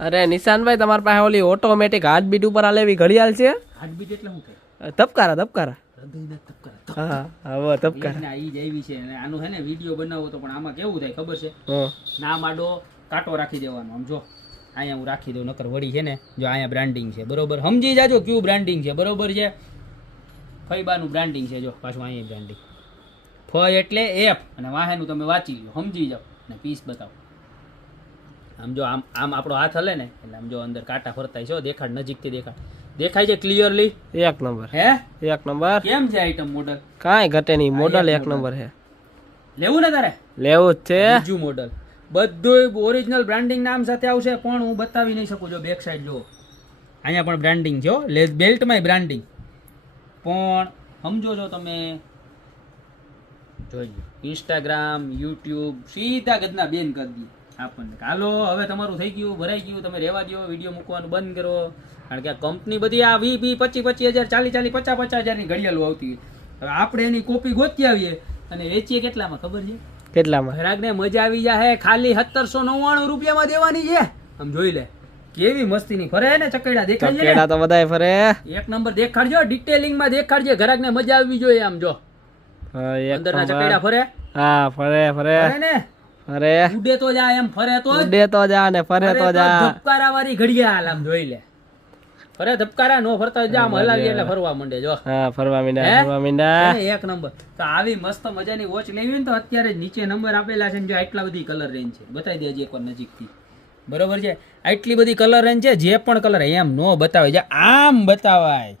અરે નિશાનભાઈ તમારી પાસે ઓલી ઓટોમેટિક હાર્ટ બીટ ઉપર આલેવી ઘડિયાળ છે? હાર્ટબીટ એટલે શું થાય? ધબકારા ધબકારા. હૃદયના ધબકારા. હા હવે ધબકારા. ના ઈ જ આવી છે અને આનું હે ને વિડીયો બનાવો તો પણ આમાં કેવું થાય ખબર છે? હા ના માડો કાંટો રાખી દેવાનો. આમ જો અહીંયા હું રાખી દઉં, નકર વળી છે ને જો અહીંયા બ્રાન્ડિંગ છે બરોબર, સમજી જાજો કયું બ્રાન્ડિંગ છે બરોબર છે. ફૈબાનું બ્રાન્ડિંગ છે જો પાછું અહીંયા બ્રાન્ડિંગ. ફ એટલે એફ અને વાહેનું તમે વાંચી લો, સમજી જાઓ અને પીસ બતાવો. આમ જો આમ આમ આપણો હાથ હલે ને એટલે આમ જો અંદર કાંટા ફરતા છે. દેખાડ, નજીકથી દેખાડ. દેખાય છે ક્લિયરલી? એક નંબર. હે એક નંબર. કેમ છે આઈટમ મોડલ? કાંઈ ઘટે નહીં, મોડલ એક નંબર છે. લેવું ને તારે? લેવું જ છે. બીજું મોડલ બધું ઓરિજિનલ બ્રાન્ડિંગ નામ સાથે આવશે, પણ હું બતાવી નહીં શકું. જો બેક સાઈડ જો અહીંયા પણ બ્રાન્ડિંગ છે, બેલ્ટમાંય બ્રાન્ડિંગ. પણ સમજો છો તમે, જોઈ ઇન્સ્ટાગ્રામ યુટ્યુબ સીધા ગદના બેન કરી દી આપણને. હાલો હવે તમારું થઈ ગયું, ભરાઈ ગયું, તમે રહેવા દો, વિડીયો મૂકવાનું બંધ કરો. કારણ કે આ કંપની બધી આ 20 25 હજાર 40 50 હજારની ઘડિયાળો આવતી. હવે આપણે એની કોપી ગોતી આવીએ અને વેચીએ કેટલામાં ખબર છે? કેટલામાં? ગ્રાહકને મજા આવી જાય, ખાલી 1799 રૂપિયામાં દેવાની છે. આમ જોઈ લે કેવી મસ્તીની ફરે ને ચકેડા દેખાય છે. ચકેડા તો બધાય ફરે. એક નંબર દેખાડજો, ડિટેલિંગમાં દેખાડજે, ગ્રાહકને મજા આવવી જોઈએ. આમ જો હા એક અંદરના નંબર. ચકેડા ફરે. હા ફરે ફરે ફરે ને ફરે. ઉડે તો જા, એમ ફરે તો જ. ઉડે તો જા ને ફરે તો જા. ધબકારા વાળી ઘડિયાળ આમ જોઈ લે. ફરે ધબકારા નો ફરતા જા, આમ હલાવી એટલે ફરવા માંડે. જો હા ફરવા મીંડા, હે? ફરવા મીંડા. એક નંબર. તો આવી મસ્ત મજાની વોચ લેવી હોય ને તો અત્યારે જ નીચે નંબર આપેલા છે ને જો આટલા બધી કલર રેન્જ છે. બતાવી દેજે એકવાર નજીકથી, બરોબર છે? આટલી બધી કલર રેન્જ છે. જે પણ કલર એમ નો બતાવે છે, આમ બતાવાય.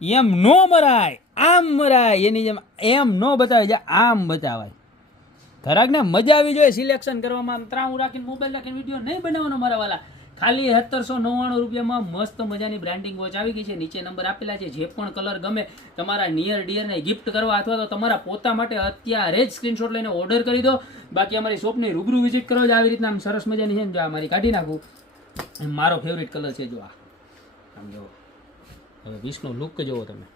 એમ નો મરાય, આમ મરાય. એની જેમ એમ નો બતાવે છે, આમ બતાવાય. ઘરાકને મજા આવી જોઈએ સિલેક્શન કરવામાં. આમ ત્રાવું રાખીને મોબાઈલ રાખીને વિડીયો નહીં બનાવવાનો મારા વાલા. ખાલી 1799 રૂપિયામાં મસ્ત મજાની બ્રાન્ડિંગ વોચ આવી ગઈ છે. નીચે નંબર આપેલા છે. જે પણ કલર ગમે તમારા નિયર ડિયરને ગિફ્ટ કરવા અથવા તો તમારા પોતા માટે અત્યારે જ સ્ક્રીનશોટ લઈને ઓર્ડર કરી દો. બાકી અમારી શોપની રૂબરૂ વિઝિટ કરો. જ આવી રીતના આમ સરસ મજાની છે ને જો આ મારી કાઢી નાખું. મારો ફેવરિટ કલર છે જો આ. આમ જો હવે 20 નો લુક જોવો તમે.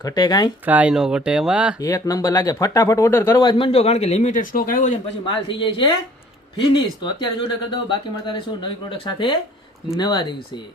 ઘટે કાંઈ નો ઘટે એમાં. એક નંબર લાગે. ફટાફટ ઓર્ડર કરવા જ માંડજો, કારણ કે લિમિટેડ સ્ટોક આવ્યો છે ને પછી માલ થઈ જાય છે ફિનિશ. તો અત્યારે જ ઓર્ડર કરી દો. બાકી મળતા રહેશું નવી પ્રોડક્ટ સાથે નવા દિવસે.